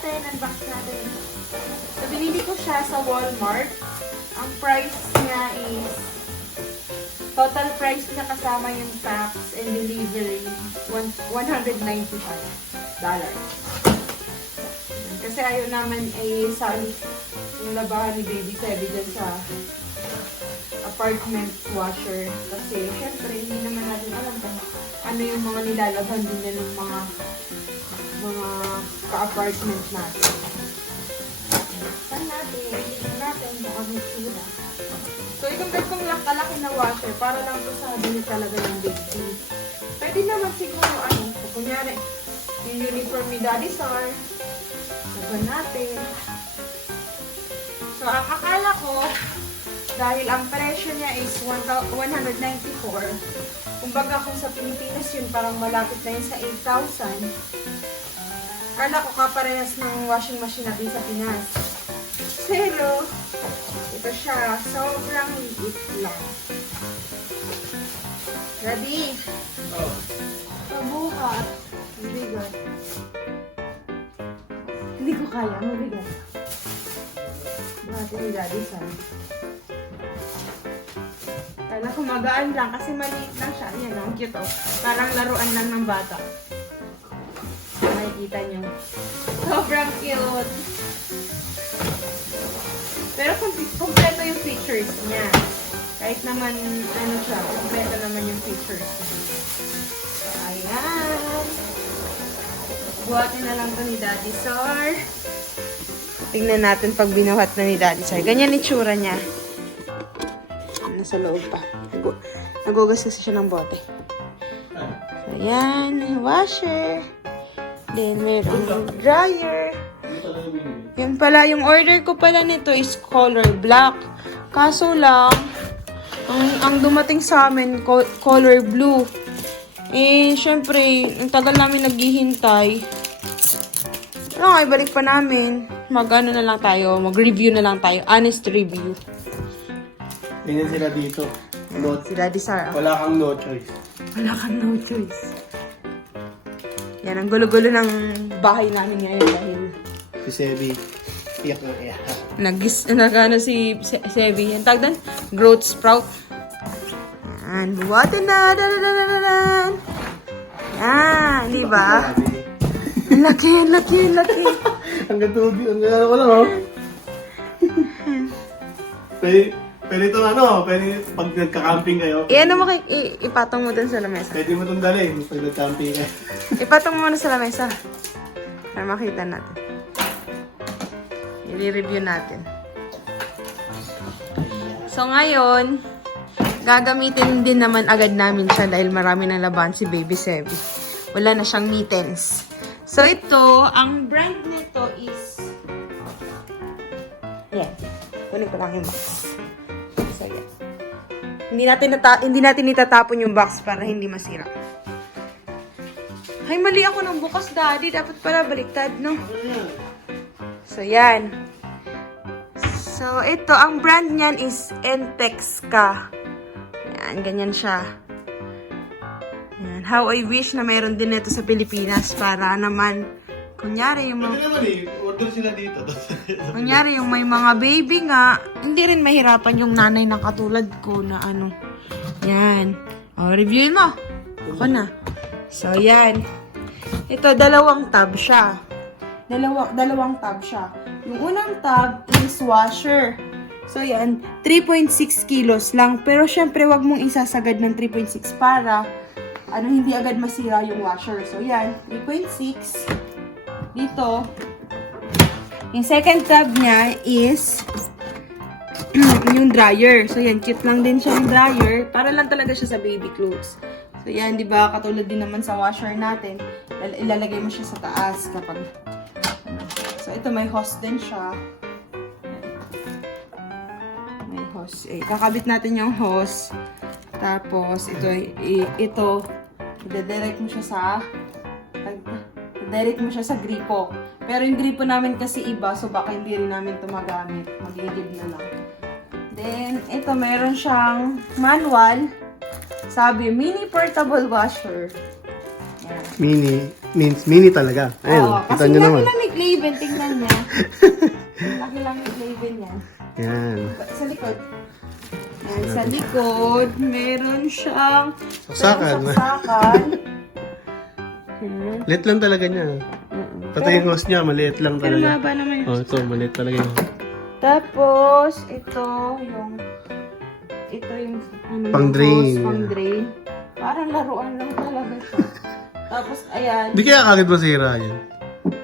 natin. Unbox natin. So, binili ko siya sa Walmart. Ang price niya is, total price niya kasama yung tax and delivery, $195. Kasi ayaw naman ay sali yung labahan ni Baby Sebi dyan sa apartment washer. Kasi syempre, hindi naman natin alam kung ano yung mga nilalabhan din niya ng mga ka-apartment natin. Saan natin kung ano sila. So, itong gantong kalaki na washer, para lang to sa binit talaga ng baby. Pwede naman siguro, kunyari, yung uniform ni Van&Sar, laban natin. So, ang akala ko, dahil ang presyo niya is 194, kumbaga kung sa Pilipinas yun, parang malapit na yun sa 8,000, akala ko kaparehas ng washing machine natin sa Pinas. Pero, ito siya. Sobrang liit lang. Ready? Oh. Mabuhat. Mabigat. Hindi ko kaya. Mabigat. Buhatin ni Daddy Sam. Kala ko magaan lang kasi maliit lang siya. Ayan, ang cute oh. Parang laruan lang ng bata. Makikita nyo. Sobrang cute. Pero kompleto yung features niya. Kahit naman, siya, kompleto naman yung features niya. So, ayan. Buhatin na lang to ni Daddy Sar. Tingnan natin pag binuhat na ni Daddy Sar. Ganyan itsura niya. Nasa loob pa. Nagugas kasi siya ng bote. So, ayan. Washer. Then, meron dryer. Yun pala, yung order ko pala nito is color black. Kaso lang, ang dumating sa amin, color blue. Eh, syempre, ang tagal namin naghihintay. Ibalik pa namin. Mag-ano na lang tayo, mag-review na lang tayo. Honest review. Tingnan sila dito. Si Daddy Sar. Wala kang no choice. Wala kang no choice. Yan, ang gulo-gulo ng bahay namin ngayon dahil Si Sebi. Iyak na iyak. Nag-ano si Sebi. Ang tawag doon? Growth sprout. Yan. Buhatin na. Yan. Di ba? Ang laki. Hanggang tubig. Hanggang wala oh. Pwede ito pwede pag nagka-camping kayo. Ano mo ipatong mo dun sa lamesa? Pwede mo itong dalhin pag nag-camping kayo. Ipatong mo na sa lamesa. Para makita natin. I-review natin. So ngayon, gagamitin din naman agad namin siya dahil marami ng laban si Baby Sebi. Wala na siyang mittens. So ito, ang brand nito is yan. Kunin ko lang yung box. So yan. Hindi natin itatapon yung box para hindi masira. Ay, mali ako ng bukas, Daddy. Dapat pala baliktad, no? So, yan. So, ito, ang brand niyan is Entexka. Yan, ganyan siya. Yan. How I wish na meron din ito sa Pilipinas para naman, kunyari yung Pwede naman order sila dito. kunyari yung may mga baby nga, hindi rin mahirapan yung nanay na katulad ko na Yan. O, review mo. Ako na. So, yan. Ito, dalawang tab siya. Dalawang tab siya. Yung unang tab is washer. So, yan. 3.6 kilos lang. Pero, syempre, wag mong isasagad ng 3.6 para hindi agad masira yung washer. So, yan. 3.6. Dito. Yung second tab niya is yung dryer. So, yan. Cute lang din siya yung dryer. Para lang talaga siya sa baby clothes. So, yan, di ba? Katulad din naman sa washer natin. Ilalagay mo siya sa taas kapag... So, ito may hose din siya. May hose. Kakabit natin yung hose. Tapos, ito, i-direct mo siya sa gripo. Pero yung gripo namin kasi iba, so baka hindi rin namin ito magamit. Magigib na lang. Then, ito, meron siyang manual. Sabi, mini portable washer. Yan. Mini means mini talaga. Ayun, Oo, kita kasi nyo laki naman. lang ni Clayben, tingnan niya. Laki lang ni Clayben yan. Yan. Sa likod. Yan, sa likod, meron siyang Saksakan. saksakan. Liit lang talaga niya. Pati yung hose niya, maliit lang Pero talaga. mahaba naman yun. Oh, ito, maliit talaga yun. Tapos, ito yung ano, Pang yung drain. hose, pang drain. Parang laruan lang talaga siya. Tapos, ayan. Di kaya agad masira yan.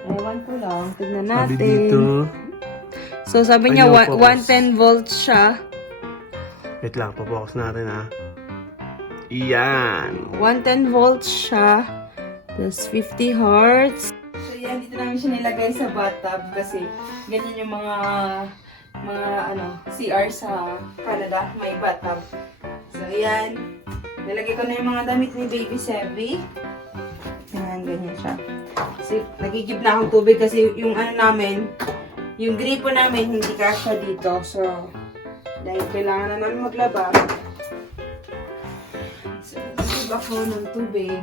Ewan ko lang. Tignan Sabi natin. dito. So, sabi niya, Ayaw, focus. 110 volts siya. Wait lang, papokus natin ha. Iyan. 110 volts siya. Plus 50 hertz. So, yan. Dito namin siya nilagay sa bathtub kasi ganyan yung mga CR sa Canada. May bathtub. So, yan. Nilagay ko na yung mga damit ni Baby Sevi. Yan, ganyan siya. Kasi nagigib na akong tubig kasi yung namin, yung gripo namin hindi kasya dito. So, dahil kailangan na namin maglaba. So, nagigib ako ng tubig.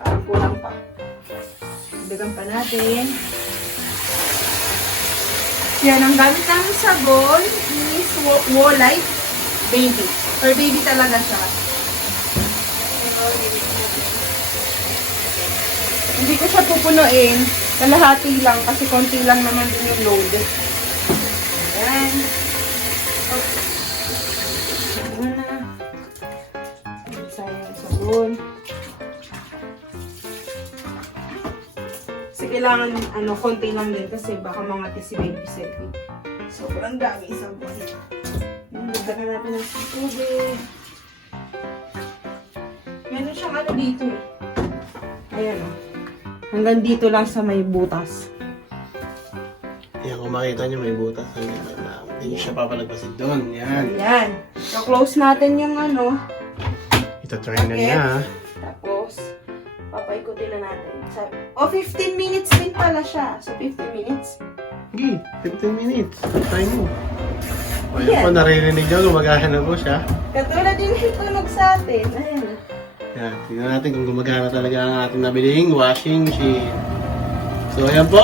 Parang kulang pa. Dagan pa natin. Yan, ang gamit namin sabon is Woolite Baby. For baby talaga siya. Hindi ko siya pupunuin. Kalahati lang kasi konti lang naman din yung load. Yan. Ano na. Sayang sabon. Kasi kailangan konti lang din kasi baka mangati si Baby Sevi. Sobrang dami sabon. Nagdagan natin ng tubig. Meron siyang dito eh. Ayan o. Hanggang dito lang sa may butas. Yan, kung makita nyo may butas. Hindi nyo siya papalagpasin doon. Yan. Ayan. So, close natin yung Ito try na niya ha. Tapos, papaikutin na natin. 15 minutes din pala siya. So, 15 minutes. Okay, 15 minutes. Try mo. O yan Yan. po, naririnig nyo, gumagana na po siya. Katulad din yung tunog sa atin. Ayan. Yan, tingnan natin kung gumagana talaga ang ating nabiling washing machine. So, ayan po.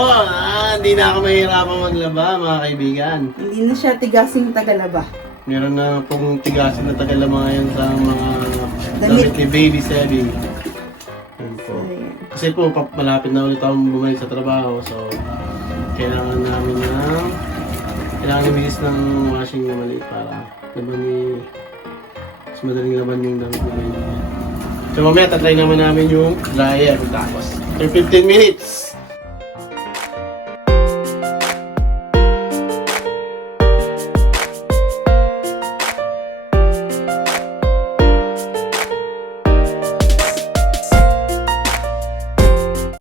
Hindi na ako mahihirapan maglaba, mga kaibigan. Hindi na siya tigasing tagalaba. Meron na pong tigasin na tagalaba ngayon sa mga Damit. damit ni Baby Sevi. Ayan po. Ayan. Kasi po, malapit na ulit akong bumalik sa trabaho. So, kailangan namin bilis ng washing na maliit para mas madaling laban yung damit na baby. So mamaya tatry naman namin yung dryer tapos after 15 minutes